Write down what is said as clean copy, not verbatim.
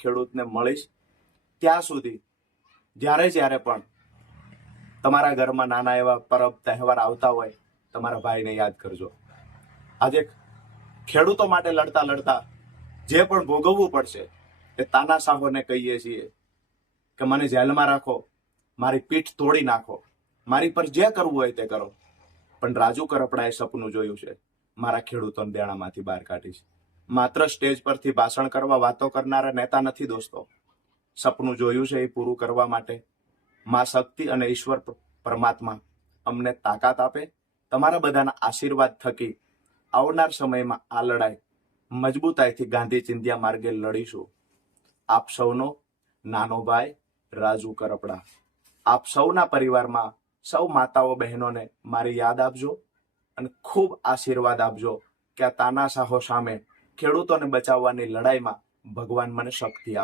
ખેડૂતને મળીશ. ત્યાં સુધી જ્યારે પણ તમારા ઘરમાં નાના એવા પરબ તહેવાર આવતા હોય, તમારા ભાઈને યાદ કરજો. આજે ખેડૂતો માટે લડતા જે પણ ભોગવવું પડશે એ તાનાશાહોને કહીએ છીએ કે મને જેલમાં રાખો, મારી પીઠ તોડી નાખો, મારી પર જે કરવું હોય તે કરો, પણ રાજુ કરપડાએ સપનું જોયું છે, મારા ખેડૂતોને દેણામાંથી બહાર કાઢીશ. માત્ર સ્ટેજ પરથી ભાષણ કરવા, વાતો કરનારા નેતા નથી દોસ્તો. સપનું જોયું છે એ પૂરું કરવા માટે માં શક્તિ અને ઈશ્વર પરમાત્મા અમને તાકાત આપે. તમારા બધાના આશીર્વાદ થકી આવનાર સમયમાં આ લડાઈ મજબૂતાઈથી ગાંધી ચિંધ્યા માર્ગે લડીશું. આપ સૌનો નાનો ભાઈ રાજુ કરપડા. આપ સૌના પરિવારમાં સૌ માતાઓ બહેનોને મારી યાદ આપજો અને ખૂબ આશીર્વાદ આપજો કે આ તાનાશાહો સામે ખેડૂતોને બચાવવાની લડાઈમાં ભગવાન મને શક્તિ આપે.